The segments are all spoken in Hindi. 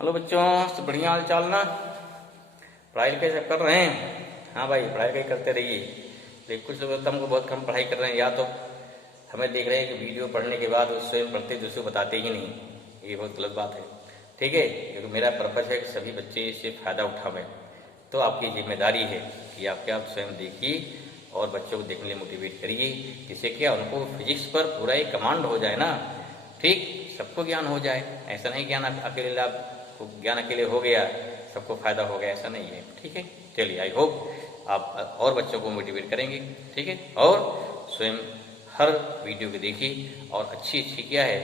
हेलो बच्चों, सब बढ़िया हाल चाल ना। पढ़ाई कैसे कर रहे हैं? हाँ भाई, पढ़ाई कहीं करते रहिए। लेकिन कुछ लोग तो हमको बहुत कम पढ़ाई कर रहे हैं, या तो हमें देख रहे हैं कि वीडियो पढ़ने के बाद उससे पढ़ते दूसरे को बताते ही नहीं। ये बहुत गलत बात है, ठीक है। क्योंकि मेरा पर्पज है कि सभी बच्चे इससे फ़ायदा उठावें। तो आपकी जिम्मेदारी है कि आप स्वयं देखिए और बच्चों को देखने के लिए मोटिवेट करिए, जिससे क्या उनको फिजिक्स पर पूरा एक कमांड हो जाए ना। ठीक, सबको ज्ञान हो जाए। ऐसा नहीं ज्ञान अकेले आपको ज्ञान अकेले हो गया सबको फायदा हो गया, ऐसा नहीं है। ठीक है, चलिए, आई होप आप और बच्चों को मोटिवेट करेंगे। ठीक है, और स्वयं हर वीडियो को देखिए और अच्छी क्या है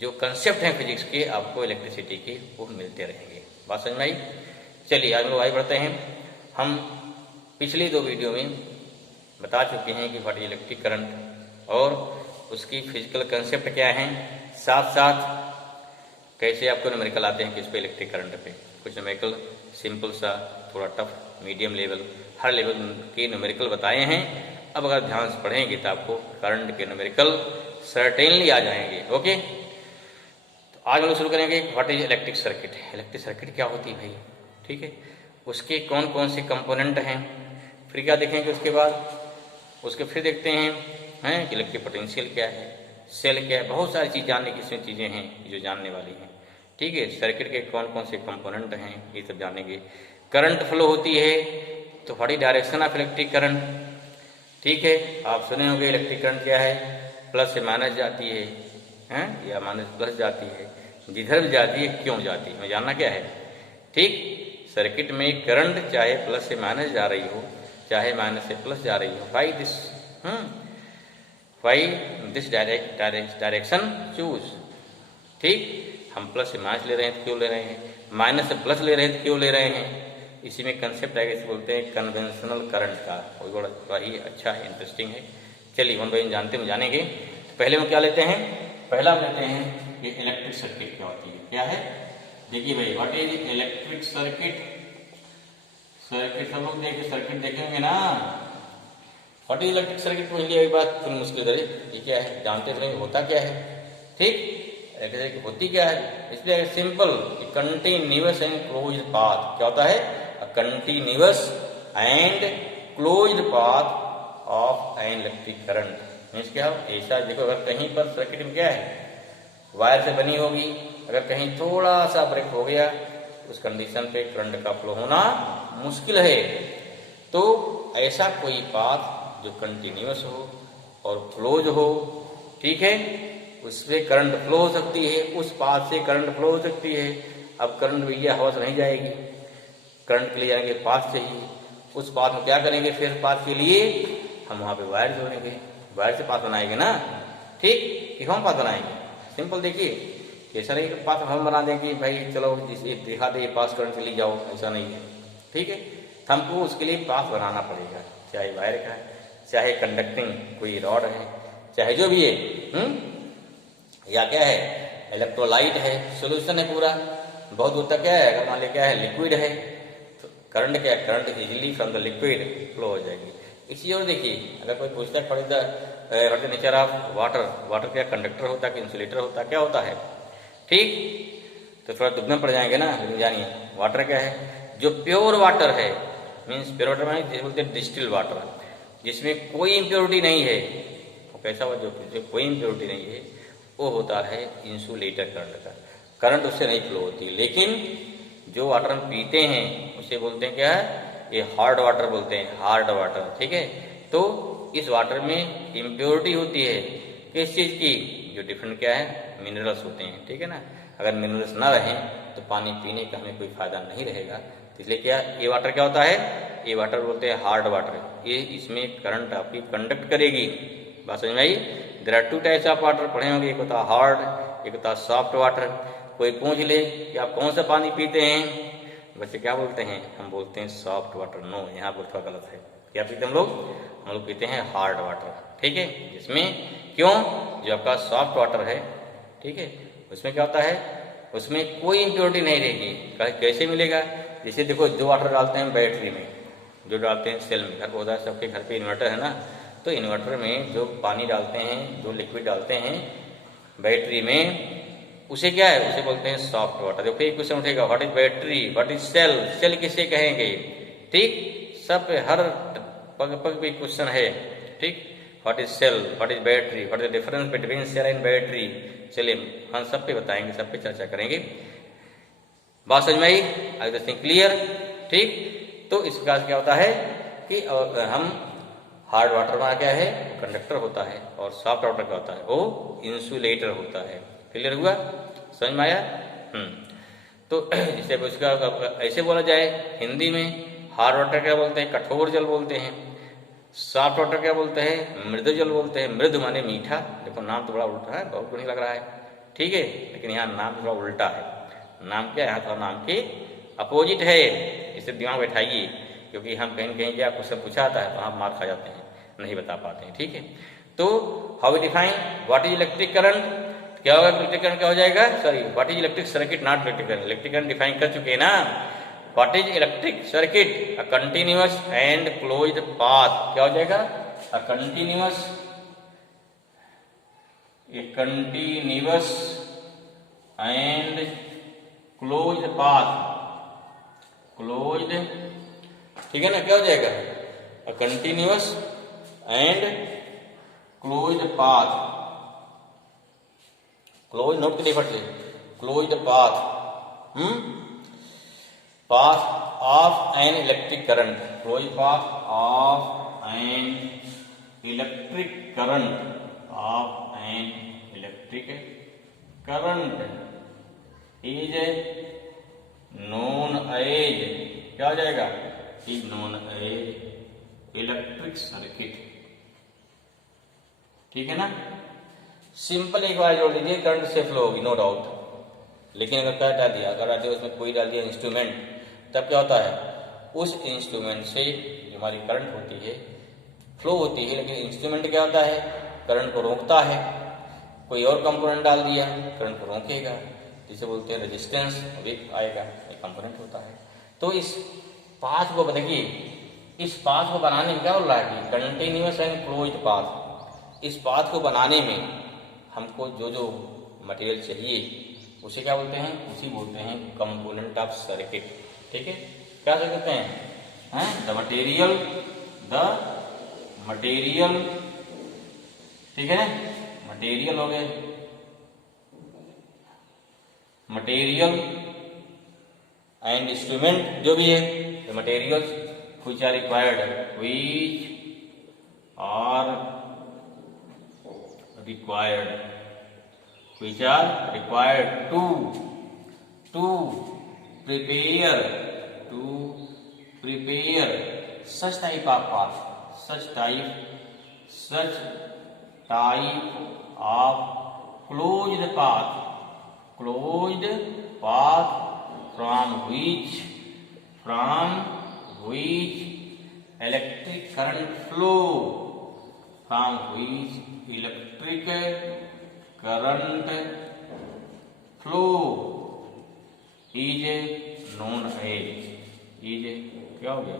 जो कंसेप्ट हैं फिजिक्स के, आपको इलेक्ट्रिसिटी के, वो मिलते रहेंगे। बात समझ में आई? चलिए आज हम लोग आगे बढ़ते हैं। हम पिछली दो वीडियो में बता चुके हैं कि व्हाट इज इलेक्ट्रिक करंट और उसकी फिजिकल कंसेप्ट क्या है, साथ साथ कैसे आपको न्यूमेरिकल आते हैं किस पे, इलेक्ट्रिक करंट पे। कुछ न्यूमेरिकल सिंपल सा, थोड़ा टफ, मीडियम लेवल, हर लेवल के न्यूमेरिकल बताए हैं। अब अगर ध्यान से पढ़ेंगे तो आपको करंट के न्यूमेरिकल सर्टेनली आ जाएंगे। ओके, तो आज हम लोग शुरू करेंगे what is electric circuit. Electric circuit क्या होती है भाई? ठीक है, उसके कौन कौन से कंपोनेंट हैं, फिर क्या देखेंगे उसके बाद। उसके फिर देखते हैं कि इलेक्ट्रिक पोटेंशियल क्या है, सेल क्या है, बहुत सारी चीज़ जानने की इसमें चीज़ें हैं जो जानने वाली हैं। ठीक है, सर्किट के कौन कौन से कंपोनेंट हैं ये सब जानेंगे। करंट फ्लो होती है तो what is direction of electric current. ठीक है, आप सुने होंगे इलेक्ट्रिक करंट क्या है, प्लस से माइनस जाती है या माइनस प्लस जाती है, जिधर भी जाती है क्यों जाती है, हमें जानना क्या है। ठीक, सर्किट में करंट चाहे प्लस से माइनस जा रही हो चाहे माइनस से प्लस जा रही हो, वाई दिस डायरेक्शन चूज। ठीक, हम प्लस से माइनस ले रहे हैं तो क्यों ले रहे हैं, माइनस से प्लस ले रहे हैं तो क्यों ले रहे हैं। इसी में कंसेप्ट है, इसे बोलते हैं कन्वेंशनल करंट का। वो बड़ा ही अच्छा है, इंटरेस्टिंग है। चलिए वन बाई वन जानते हैं, जानेंगे। तो पहले हम क्या लेते हैं, पहला हम लेते हैं कि इलेक्ट्रिक सर्किट क्या होती है। क्या है, देखिए भाई, what is electric circuit. Circuit सब लोग देखे, सर्किट देखेंगे ना। व्हाट इज इलेक्ट्रिक सर्किट पहले एक बात थोड़ी मुश्किल करे, ये क्या है जानते थे, होता क्या है। ठीक, इलेक्ट्रिक होती क्या है, इसलिए simple continuous and closed path. क्या होता है, continuous and closed path of an electric current. Means क्या, ऐसा देखो, अगर कहीं पर सर्किट में क्या है वायर से बनी होगी, अगर कहीं थोड़ा सा ब्रेक हो गया उस कंडीशन पे करंट का फ्लो होना मुश्किल है। तो ऐसा कोई पाथ जो कंटिन्यूअस हो और क्लोज हो, ठीक है, उसमें करंट फ्लो हो सकती है, उस पाथ से करंट फ्लो हो सकती है। अब करंट भैया हवा से नहीं जाएगी, करंट के लिए जाएंगे पाथ चाहिए। उस पाथ में क्या करेंगे, फिर पाथ के लिए हम वहाँ पे वायर जोड़ेंगे, वायर से पाथ बनाएंगे ना। ठीक, कि हम पाथ बनाएंगे, सिंपल। देखिए, ऐसा नहीं कि पाथ हम बना देंगे भाई चलो जिसे दिखा दे पास करंट चली जाओ, ऐसा नहीं है। ठीक है, हमको उसके लिए पाथ बनाना पड़ेगा, चाहे वायर का है, चाहे कंडक्टिंग कोई रॉड है, चाहे जो भी है, या क्या है इलेक्ट्रोलाइट है, सोल्यूशन है पूरा। बहुत दूर तक क्या है, अगर मान लिया क्या है लिक्विड है तो करंट क्या है, current easily from the liquid flow हो जाएगी। इसी और देखिए, अगर कोई पूछता है what is the nature of water, water क्या कंडक्टर होता है कि इंसुलेटर होता है, क्या होता है। ठीक, तो थोड़ा दुगना पड़ जाएंगे ना, लेकिन जानिए वाटर क्या है, जो प्योर वाटर है, मीन्स प्योर वाटर में जैसे बोलते हैं डिस्टिल वाटर, जिसमें कोई इम्प्योरिटी नहीं है। वो कैसा हुआ, जो कोई इम्प्योरिटी नहीं है, वो होता है इंसुलेटर करंट का, करंट उससे नहीं फ्लो होती। लेकिन जो वाटर हम पीते हैं उसे बोलते हैं क्या है, ये हार्ड वाटर बोलते हैं, हार्ड वाटर। ठीक है, तो इस वाटर में इम्प्योरिटी होती है, किस चीज़ की, जो डिफरेंट क्या है मिनरल्स होते हैं। ठीक है ना, अगर मिनरल्स ना रहें तो पानी पीने का हमें कोई फायदा नहीं रहेगा। तो इसलिए क्या, ये वाटर क्या होता है, ये वाटर बोलते हैं हार्ड वाटर। ये इसमें करंट आपकी कंडक्ट करेगी। बात समझ में आई? There are two types of water पढ़े होंगे, एक होता है हार्ड, एक होता है सॉफ्ट वाटर। कोई पूछ ले कि आप कौन सा पानी पीते हैं, बच्चे क्या बोलते हैं, हम बोलते हैं सॉफ्ट वाटर। नो, यहाँ पर थोड़ा गलत है। क्या पीते हम लोग पीते हैं हार्ड वाटर। ठीक है, जिसमें क्यों, जो आपका सॉफ्ट वाटर है, ठीक है, उसमें क्या होता है, उसमें कोई इम्प्योरिटी नहीं रहेगी। कैसे मिलेगा, जैसे देखो जो वाटर डालते हैं बैटरी में, जो डालते हैं सेल में, घर होता है सबके घर पे इन्वर्टर है ना, तो इन्वर्टर में जो पानी डालते हैं, जो लिक्विड डालते हैं बैटरी में, उसे क्या है, उसे बोलते हैं सॉफ्ट वाटर। देखो एक क्वेश्चन उठेगा, what is battery, what is cell, cell किसे कहेंगे, ठीक, सब पे हर पग पग पे क्वेश्चन है, ठीक। What is cell, what is battery, what is the difference between cell and battery, चलिए हम सब पे बताएंगे, सब पे चर्चा करेंगे। बात समझ में आई, आई थिंक क्लियर, ठीक। तो इस प्रकार से क्या होता है कि हम हार्ड वाटर में क्या है, कंडक्टर होता है, और सॉफ्ट वाटर क्या होता है, वो इंसुलेटर होता है। क्लियर हुआ, समझ में आया। तो इसे उसका ऐसे बोला जाए हिंदी में, हार्ड वाटर क्या बोलते हैं, कठोर जल बोलते हैं। सॉफ्ट वाटर क्या बोलते हैं, मृदु जल बोलते हैं। मृदु माने मीठा, देखो नाम तो बड़ा उल्टा है, बहुत बढ़िया लग रहा है, ठीक है, लेकिन यहाँ नाम थोड़ा उल्टा है। नाम क्या है, यहाँ थोड़ा नाम के अपोजिट है, इसे दिमाग बैठाइए, क्योंकि हम कहीं कहीं आपको सब पूछा आता है तो आप मार खा जाते हैं, नहीं बता पाते हैं, ठीक है। तो how define what is electric current, क्या होगा, इलेक्ट्रिक करंट क्या हो जाएगा, sorry what is electric circuit, not electric current, electric current define कर चुके हैं ना। What is electric circuit, a continuous and closed path, क्या हो जाएगा, a continuous, A continuous and closed path, closed, ठीक है ना, क्या हो जाएगा, a continuous and closed path, close note के फट से, closed path, path of an electric current, close path of an electric current, of an electric current is known as, क्या हो जाएगा, is known as electric circuit, ठीक है ना। सिंपल एक बार जोड़ लीजिए, करंट से फ्लो होगी नो डाउट, लेकिन अगर क्या डाल दिया, अगर डाल दिया उसमें कोई डाल दिया इंस्ट्रूमेंट, तब क्या होता है, उस इंस्ट्रूमेंट से जो हमारी करंट होती है फ्लो होती है, लेकिन इंस्ट्रूमेंट क्या होता है, करंट को रोकता है। कोई और कंपोनेंट डाल दिया, करंट को रोकेगा, जिसे बोलते हैं रेजिस्टेंस, एक आएगा, एक कंपोनेंट होता है। तो इस पाथ को देखिए, इस पाथ को बनाने में क्या बोल रहा है कि कंटिन्यूअस एंड क्लोज्ड पाथ, इस पाथ को बनाने में हमको जो जो मटेरियल चाहिए उसे क्या बोलते हैं, उसी बोलते हैं कंपोनेंट ऑफ सर्किट, ठीक है। क्या कहते हैं, द मटेरियल, द मटेरियल, ठीक है ना, मटेरियल हो गए, मटेरियल एंड इंस्ट्रूमेंट जो भी है, the materials which are required, which are required, which are required to prepare such type of path, such type of closed path from which electric current flow, from which electric current flow is known as, is क्या हो गया,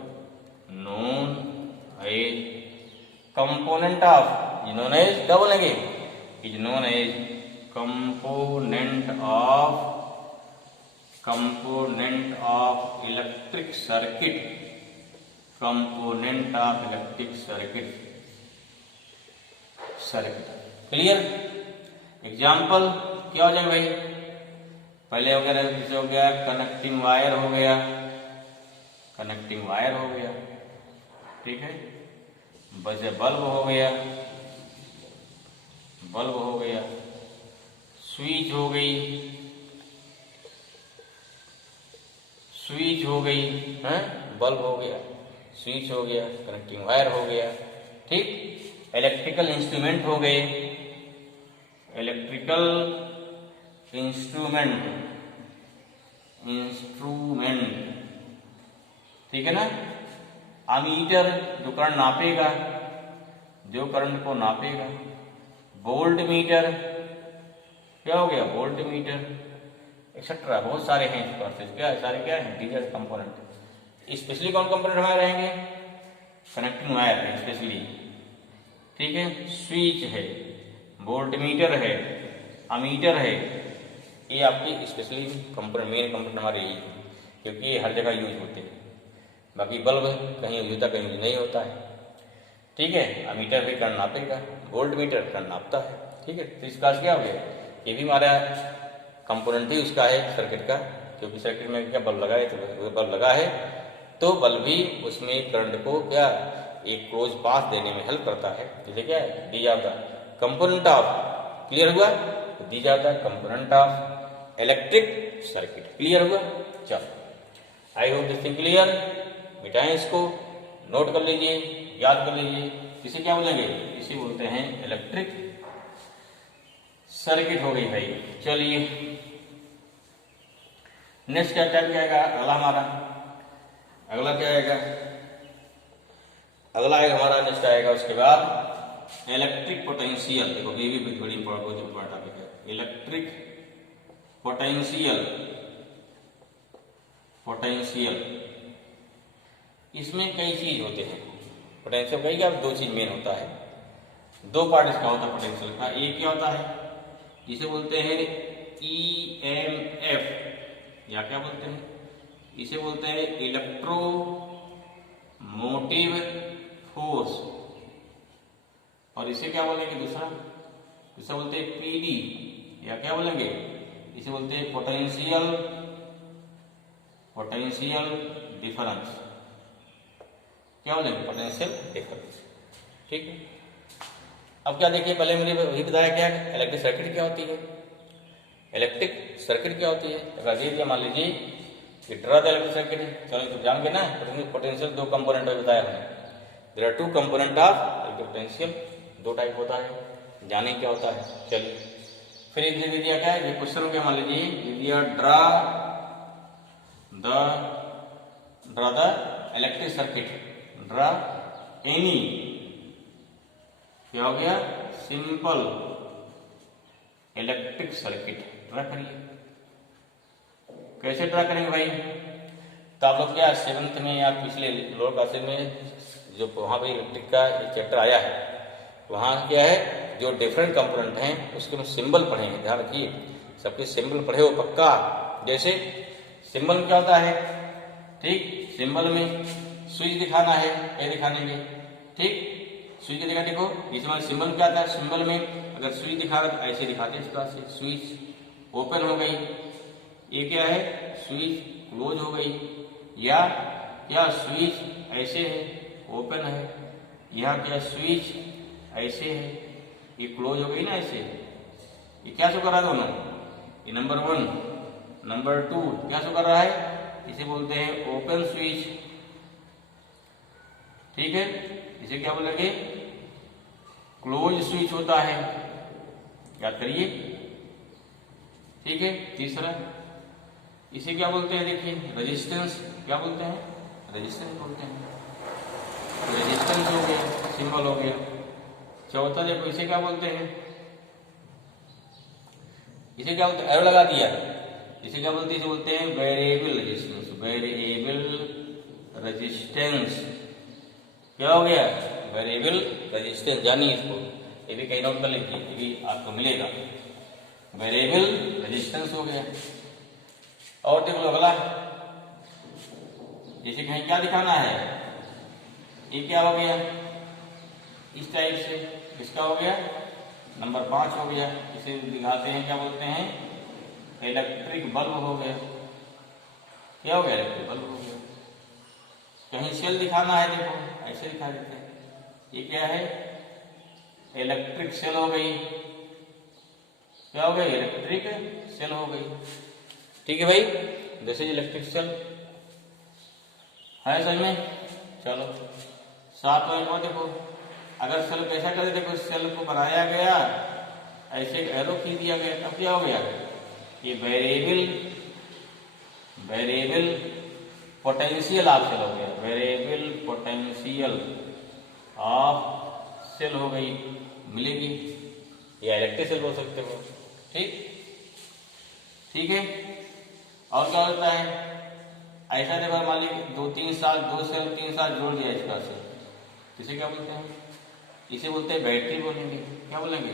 known as component of, is known as, क्या बोलेंगे, is known as component of electric circuit, component of electric circuit, clear. Example क्या हो जाएगा भाई, पहले हो गया, जैसे हो गया कनेक्टिंग वायर हो गया, कनेक्टिंग वायर हो गया, ठीक है, वैसे बल्ब हो गया, बल्ब हो गया, स्विच हो गई, स्विच हो गई, है, बल्ब हो गया, स्विच हो गया, कनेक्टिंग वायर हो गया, ठीक। इलेक्ट्रिकल इंस्ट्रूमेंट हो गए, इलेक्ट्रिकल इंस्ट्रूमेंट, ठीक है ना। अमीटर जो करंट नापेगा, जो करंट को नापेगा, वोल्ट मीटर, क्या हो गया, वोल्ट मीटर, एक्सेट्रा, बहुत सारे हैं इस प्रोसेस, क्या है, सारे क्या है, डिजिटल कंपोनेंट। स्पेशली कौन कंपोनेंट हमारे रहेंगे, कनेक्टिंग वायर है स्पेशली, ठीक है, स्विच है, वोल्ट मीटर है, अमीटर है, ये आपकी स्पेशली कंपोनेंट, मेन कंपोनेंट हमारे यही है, क्योंकि ये हर जगह यूज होते हैं। बाकी बल्ब कहीं यूज होता, कहीं यूज नहीं होता है। ठीक है, अमीटर भी करंट नापेगा, वोल्ट मीटर करंट नापता है। ठीक है, तो इसका क्या हो गया, ये भी हमारा कंपोनेंट ही उसका है सर्किट का, क्योंकि सर्किट में क्या बल्ब लगा है, तो बल्ब लगा है तो बल्ब भी उसमें करंट को क्या एक क्लोज पाथ देने में हेल्प करता है। जैसे क्या है, दी जाता कंपोनेंट ऑफ, क्लियर हुआ, तो दी जाता component of electric circuit. Clear हुआ, चलो I hope this thing clear. मिटाएं इसको, नोट कर लीजिए, याद कर लीजिए। इसे क्या बोलेंगे, इसे बोलते हैं इलेक्ट्रिक सर्किट हो गई भाई। चलिए नेक्स्ट क्या टाइप आएगा अगला हमारा, अगला क्या आएगा, अगला आएगा हमारा नेक्स्ट आएगा उसके बाद इलेक्ट्रिक पोटेंशियल। देखो ये भी बड़ी इंपॉर्टेंट टॉपिक है, इलेक्ट्रिक पोटेंशियल। पोटेंशियल इसमें कई चीज होते हैं, पोटेंशियल कई क्या, दो चीज मेन होता है, दो पार्ट इसका होता है पोटेंशियल का। एक क्या होता है, जिसे बोलते हैं EMF, या क्या बोलते हैं, इसे बोलते हैं इलेक्ट्रो मोटिव फोर्स, और इसे क्या बोलेंगे दूसरा, दूसरा बोलते हैं PD, या क्या बोलेंगे, इसे बोलते हैं पोटेंशियल, पोटेंशियल डिफरेंस। क्या बोलेंगे, पोटेंशियल डिफरेंस। ठीक है, अब क्या देखिए, पहले मैंने वही बताया क्या इलेक्ट्रिक सर्किट क्या होती है, इलेक्ट्रिक सर्किट क्या होती है। अगर दे दिया मान लीजिए कि ड्रा द इलेक्ट्रिक सर्किट है, चलो तो जान के ना पोटेंशियल दो कंपोनेंट है बताया हमने, there are two component of electric potential, दो टाइप होता है, जाने क्या होता है। चलिए फिर एक दे दिया क्या है, ये क्वेश्चन हो गया, मान लीजिए दे दिया draw the electric circuit, draw any, क्या हो गया, सिंपल इलेक्ट्रिक सर्किट ड्रा करिए। कैसे ड्रा करेंगे भाई, तो आप लोग क्या सेवंथ में या पिछले लोअर क्लासेस में जो वहाँ पे इलेक्ट्रिक का चैप्टर आया है, वहाँ क्या है जो डिफरेंट कंपोनेंट हैं उसके में सिंबल पढ़ेंगे, ध्यान रखिए सबके सिंबल पढ़े हो पक्का। जैसे सिंबल क्या होता है, ठीक, सिंबल में स्विच दिखाना है, ये दिखाने ठीक, स्विच दिखा, देखो इसमें सिंबल क्या आता है, सिंबल में अगर स्विच दिखा रहा तो ऐसे दिखाते हैं, इस तरह से स्विच ओपन हो गई, ये क्या है स्विच क्लोज हो गई, या क्या स्विच ऐसे है ओपन है, यहाँ क्या स्विच ऐसे है ये क्लोज हो गई ना ऐसे, ये क्या शो कर रहा है दोनों, ये नंबर 1, नंबर 2 क्या शो कर रहा है, इसे बोलते हैं ओपन स्विच। ठीक है, इसे क्या बोलेंगे, क्लोज स्विच होता है, याद करिए। ठीक है, तीसरा इसे क्या बोलते हैं, देखिए रेजिस्टेंस, क्या बोलते हैं, रेजिस्टेंस बोलते हैं, रेजिस्टेंस हो गया, सिंबल हो गया। चौथा देखो इसे क्या बोलते हैं, इसे क्या बोलते हैं, एरो लगा दिया, इसे क्या बोलते हैं, इसे बोलते हैं वेरिएबल रेजिस्टेंस, वेरिएबल रेजिस्टेंस, क्या हो गया, वेरिएबल रेजिस्टेंस, जानिए इसको, ये भी कहीं नोट कर लीजिए, ये भी आपको मिलेगा, वेरिएबल रेजिस्टेंस हो गया। और देख लो अगला, जैसे कहीं क्या दिखाना है, ये क्या हो गया, इस टाइप से, इसका हो गया नंबर 5 हो गया, इसे दिखाते हैं क्या बोलते हैं, इलेक्ट्रिक बल्ब हो गया, क्या हो गया, इलेक्ट्रिक बल्ब हो गया। कहीं सेल दिखाना है, देखो ऐसे दिखा देते हैं, ये क्या है, इलेक्ट्रिक सेल हो गई, क्या हो गई, इलेक्ट्रिक सेल हो गई। ठीक है भाई, दिस इज इलेक्ट्रिक सेल, है समझ में। चलो 7 और देखो, अगर सेल कैसा कर, देखो सेल को बनाया गया ऐसे एरो खींच दिया गया, तब क्या हो गया, ये वेरिएबल पोटेंशियल ऑफ सेल हो गया, वेरिएबल पोटेंशियल ऑफ सेल हो गई, मिलेगी, या इलेक्ट्रिक सेल बोल सकते हो। ठीक है, और क्या होता है, ऐसा देखो मान लीजिए 2-3 साल 2 सेल 3 साल जोड़ दिया इसका से, इसे क्या बोलते हैं, इसे बोलते हैं बैटरी बोलेंगे, क्या बोलेंगे,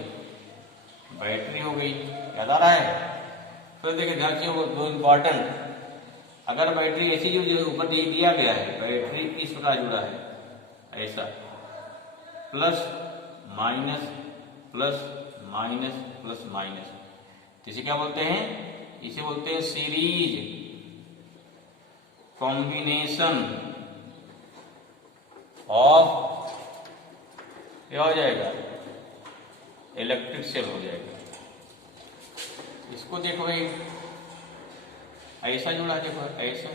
बैटरी हो गई, याद आ रहा है। तो देखिए ध्यान से वो दो इम्पोर्टेंट, अगर बैटरी ऐसी जो ऊपर दिया गया है, बैटरी इस प्रकार जुड़ा है ऐसा, plus minus plus minus plus minus, तो इसे क्या बोलते हैं? इसे बोलते हैं सीरीज कॉम्बिनेशन ऑफ, क्या हो जाएगा? इलेक्ट्रिक सेल हो जाएगा। इसको देखो भाई, ऐसा जोड़ा, देखो ऐसा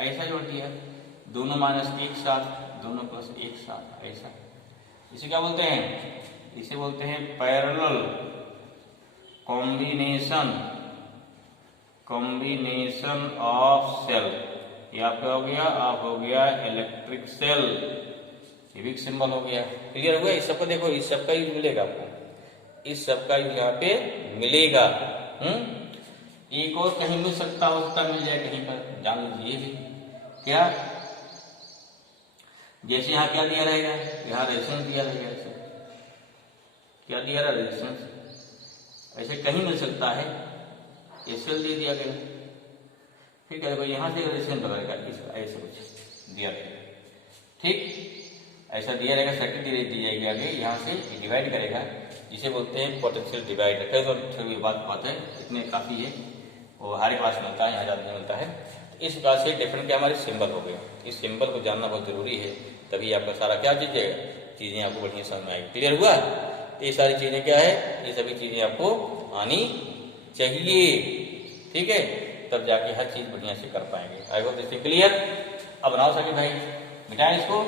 ऐसा जोड़ दिया, दोनों माइनस एक साथ, दोनों प्लस एक साथ, ऐसा। इसे क्या बोलते हैं? इसे बोलते हैं पैरेलल कॉम्बिनेशन ऑफ सेल। ये आपका हो गया, आप हो गया इलेक्ट्रिक सेल, ये भी सिंबल हो गया। क्लियर हुआ? इस सबको देखो, इस सबका यूज मिलेगा आपको, इस सबका यूज यहाँ पे मिलेगा। एक और कहीं मिल सकता, हो सकता मिल जाए कहीं पर, जान लीजिए भी। क्या? जैसे यहाँ क्या दिया रहेगा? यहाँ रेजिस्टेंस दिया रहेगा, ऐसे क्या दिया रहा? रेजिस्टेंस। ऐसे कहीं मिल सकता है, ये सेल दे दिया गया, फिर क्या देखो यहाँ से रेजिस्टेंस बदलेगा, ऐसे कुछ दिया रहेगा, ठीक ऐसा दिया रहेगा, सर्किट दी जाएगी आगे, यहाँ से डिवाइड करेगा, जिसे बोलते हैं पोटेंशियल डिवाइडर। कई थोड़ी बात है, इतने काफ़ी है, वो हर क्लास मिलता है, यहाँ ज़्यादा नहीं मिलता है। तो इस बात से डिफरेंट क्या हमारे सिंबल हो गए, इस सिंबल को जानना बहुत जरूरी है, तभी आपका सारा क्या चीज़ें आपको बढ़िया समझ में आएगी। क्लियर हुआ? ये सारी चीज़ें क्या है, ये सभी चीज़ें आपको आनी चाहिए, ठीक है, तब जाके हर चीज़ बढ़िया से कर पाएंगे। आई होप दिस क्लियर। अब बनाओ सभी भाई, मिटाएं इसको,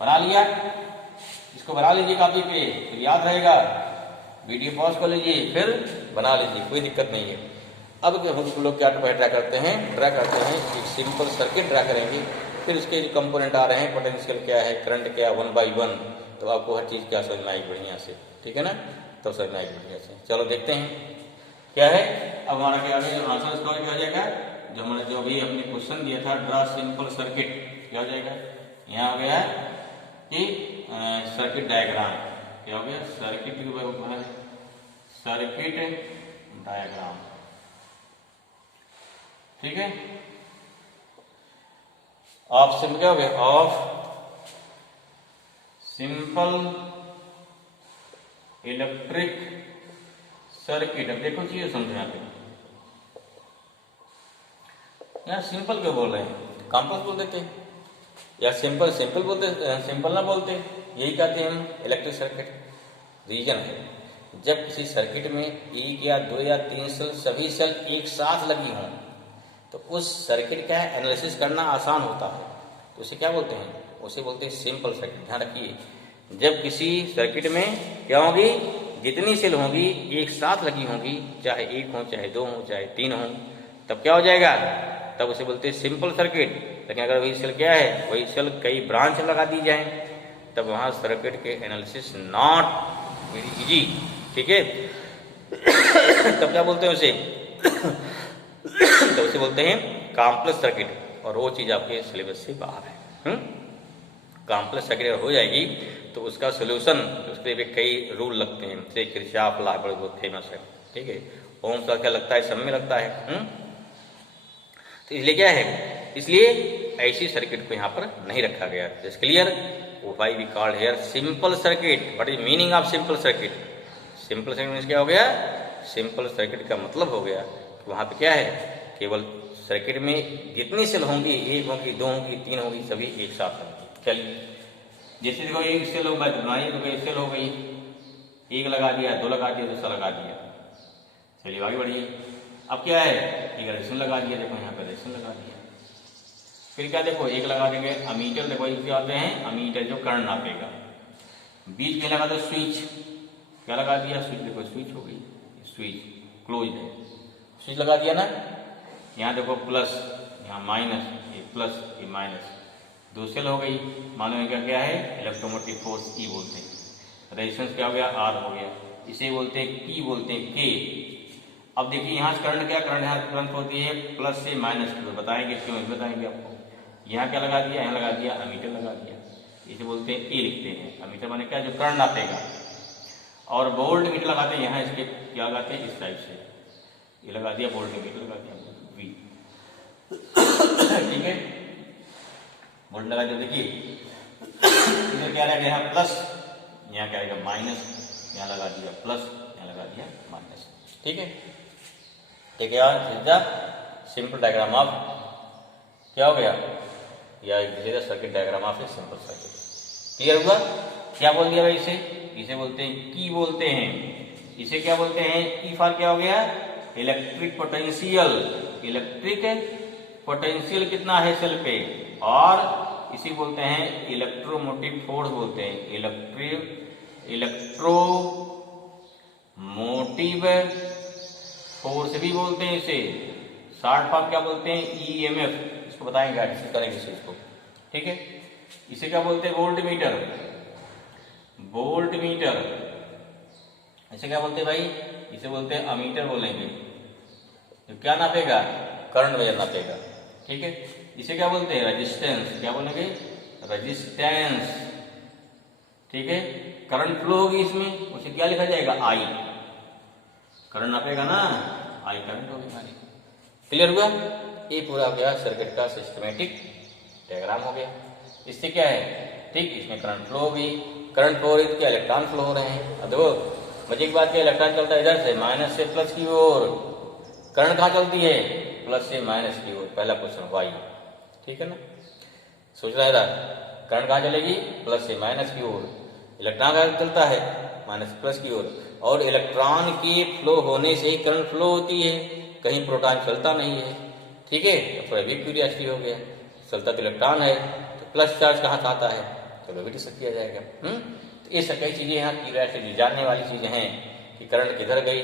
बना लिया, इसको बना लीजिए कापी पे, फिर याद रहेगा, वीडियो पॉज कर लीजिए, फिर बना लीजिए, कोई दिक्कत नहीं है। अब हम लोग क्या ड्रा करते हैं, एक सिंपल सर्किट ड्रा करेंगे, फिर उसके जो कंपोनेंट आ रहे हैं, पोटेंशियल क्या है, करंट क्या, 1 by 1, तो आपको हर चीज़ क्या समझ में आएगी बढ़िया से, ठीक है ना, तो समझ में आएगी बढ़िया से। चलो देखते हैं क्या है। अब हमारा क्या आंसर इसका क्या हो जाएगा, जो हमने जो भी अपने क्वेश्चन दिया था, ड्रा सिंपल सर्किट, क्या हो जाएगा? यहाँ हो गया कि सर्किट डायग्राम, क्या हो गया? सर्किट डायग्राम, ठीक है। ऑफ सिंपल क्या हो गया? Of simple electric circuit. अब देखो चीजें समझो यहाँ पे, यार सिंपल क्यों बोल रहे हैं, कॉम्प्लेक्स बोल देते हैं, या सिंपल बोलते, सिंपल ना बोलते, यही कहते हैं हम इलेक्ट्रिक सर्किट। रीजन है, जब किसी सर्किट में एक या दो या तीन सेल, सभी सेल एक साथ लगी हों, तो उस सर्किट का एनालिसिस करना आसान होता है, तो उसे क्या बोलते हैं? उसे बोलते हैं सिंपल सर्किट। ध्यान रखिए, जब किसी सर्किट में क्या होगी, जितनी सेल होंगी एक साथ लगी होंगी, चाहे एक हो, चाहे दो हो, चाहे तीन हो, तब क्या हो जाएगा? तब उसे बोलते हैं सिंपल सर्किट। लेकिन अगर वही सेल क्या है, वही सेल कई ब्रांच लगा दी जाए, तब वहां सर्किट के एनालिसिस नॉट वेरी इजी, ठीक है। तब क्या बोलते हैं उसे? तो उसे बोलते हैं कॉम्प्लेक्स सर्किट, और वो चीज आपके सिलेबस से बाहर है। कॉम्प्लेक्स सर्किट अगर हो जाएगी तो उसका सोल्यूशन, उसके लिए कई रूल लगते हैं, जैसे किरचॉफ लॉ बहुत फेमस है, ठीक है, ओम्स लॉ क्या लगता है, सब में लगता है। तो इसलिए क्या है, इसलिए ऐसी सर्किट को यहाँ पर नहीं रखा गया। It's clear? Why we called here simple circuit. What is meaning of simple circuit? Simple circuit means क्या हो गया? सिंपल सर्किट का मतलब हो गया कि वहाँ पे क्या है, केवल सर्किट में जितनी सेल होंगी, एक होंगी, दो होंगी, तीन होंगी, सभी एक साथ होंगी। चलिए, जैसे देखो एक सेल हो बनाई, तो एक सेल हो गई, एक लगा दिया, दो लगा दिया, दूसरा लगा दिया, चलिए आगे बढ़िए। अब क्या है, एक रेजिस्टेंस लगा दिया, देखो यहाँ पे रेजिस्टेंस लगा दिया, फिर क्या देखो एक लगा देंगे अमीटर, देखो क्या होते हैं अमीटर, जो करंट नापेगा। बीच में लगा दो स्विच, क्या लगा दिया, स्विच, देखो स्विच हो गई, स्विच क्लोज है, स्विच लगा दिया ना। यहाँ देखो प्लस, यहाँ माइनस, ये प्लस, ये माइनस, दो सेल हो गई। मानो इनका क्या है, इलेक्ट्रोमोटिव फोर्स ई बोलते हैं। रेजिस्टेंस क्या हो गया, आर हो गया, इसे बोलते हैं की, बोलते हैं के। अब देखिए यहाँ करंट क्या, करंट यहाँ करंट होती है प्लस से माइनस की, बताएंगे क्यों, बताएंगे आपको। यहाँ क्या लगा दिया, यहाँ लगा दिया, अमीटर लगा दिया, इसे बोलते हैं ए लिखते हैं। अमीटर माने क्या, जो करंट नापेगा। और वोल्ट मीटर लगाते हैं यहाँ, इसके क्या लगाते हैं, इस टाइप से, ये लगा दिया वोल्टमीटर, लगा दिया V। ठीक है, वोल्ट लगा दिया। देखिए इधर क्या रहेगा, यहाँ प्लस, यहाँ क्या आएगा माइनस, यहाँ लगा दिया प्लस, यहाँ लगा दिया माइनस। ठीक है, ठीक है यार, सिंपल डायग्राम ऑफ क्या हो गया, या circuit diagram of a simple circuit. Clear हुआ? क्या बोल दिया भाई इसे? इसे बोलते हैं की, बोलते हैं इसे क्या बोलते हैं, ई फॉर क्या हो गया, इलेक्ट्रिक पोटेंशियल। इलेक्ट्रिक पोटेंशियल कितना है सेल पे, और इसी बोलते हैं इलेक्ट्रोमोटिव फोर्स बोलते हैं, इलेक्ट्रोमोटिव फोर्स भी बोलते हैं इसे। शॉर्ट फॉर्म क्या बोलते हैं, ईएमएफ। इसको बताएंगे आज, इसे करेंगे इसे इसको। ठीक है, इसे क्या बोलते हैं, वोल्ट मीटर। वोल्ट मीटर इसे क्या बोलते हैं भाई, इसे बोलते हैं अमीटर बोलेंगे, जो क्या नापेगा, करंट वजन नापेगा। ठीक है, इसे क्या बोलते हैं, रेजिस्टेंस। क्या बोलेंगे, रेजिस्टेंस। ठीक है, करंट फ्लो होगी इसमें, उसे क्या लिखा जाएगा, आई। करंट नापेगा ना, आई करंट होगी हमारी। क्लियर हुआ? ये पूरा हो गया सर्किट का सिस्टमेटिक डायग्राम हो गया। इससे क्या है, ठीक, इसमें करंट फ्लो होगी, करंट फ्लो हो रही है तो क्या इलेक्ट्रॉन फ्लो हो रहे हैं। अब देखो मजे की बात क्या, इलेक्ट्रॉन चलता है इधर से माइनस से प्लस की ओर, करंट कहाँ चलती है, प्लस से माइनस की ओर। पहला क्वेश्चन वाई, ठीक है ना, सोच रहा है करंट कहाँ चलेगी, प्लस से माइनस की ओर। इलेक्ट्रॉन कहाँ चलता है, माइनस प्लस की ओर, और इलेक्ट्रॉन के फ्लो होने से ही करंट फ्लो होती है, कहीं प्रोटॉन चलता नहीं है। ठीक है, तो थोड़ा भी क्यूरियोसिटी हो गया, चलता तो इलेक्ट्रॉन है तो प्लस चार्ज कहाँ से आता है, चलो भी डिस्कस किया जाएगा। तो ये सब कई चीजें यहाँ क्यूरियोसिटी जानने वाली चीजें हैं कि करंट किधर गई,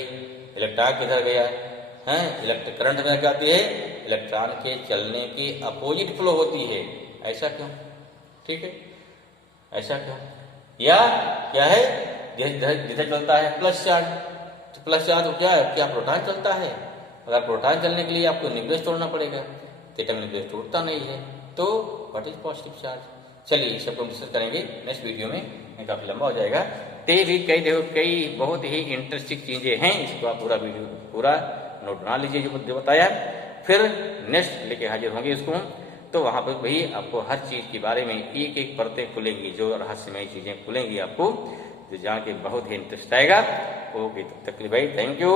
इलेक्ट्रॉन किधर गया है। इलेक्ट्रिक करंट में क्या होती है, इलेक्ट्रॉन के चलने की अपोजिट फ्लो होती है, ऐसा क्यों। ठीक है, ऐसा क्यों, या क्या है, जिधर चलता है प्लस चार्ज, तो प्लस चार्ज तो क्या है, क्या प्रोटॉन चलता है। अगर प्रोटॉन चलने के लिए आपको न्यूक्लियस तोड़ना पड़ेगा, एटम न्यूक्लियस टूटता नहीं है, तो व्हाट इज पॉजिटिव चार्ज। चलिए इस सबको डिस्कस करेंगे नेक्स्ट वीडियो में, काफी लंबा हो जाएगा। ते भी कई देखो कई बहुत ही इंटरेस्टिंग चीजें हैं, इसको आप पूरा वीडियो पूरा नोट बना लीजिए जो बताया, फिर नेक्स्ट लेके हाजिर होंगे इसको। तो वहां पर भी आपको हर चीज के बारे में एक एक परतें खुलेंगी, जो रहस्यमय चीजें खुलेंगी आपको, जो जान के बहुत ही इंटरेस्ट आएगा। ओके, तब तक के लिए भाई थैंक यू।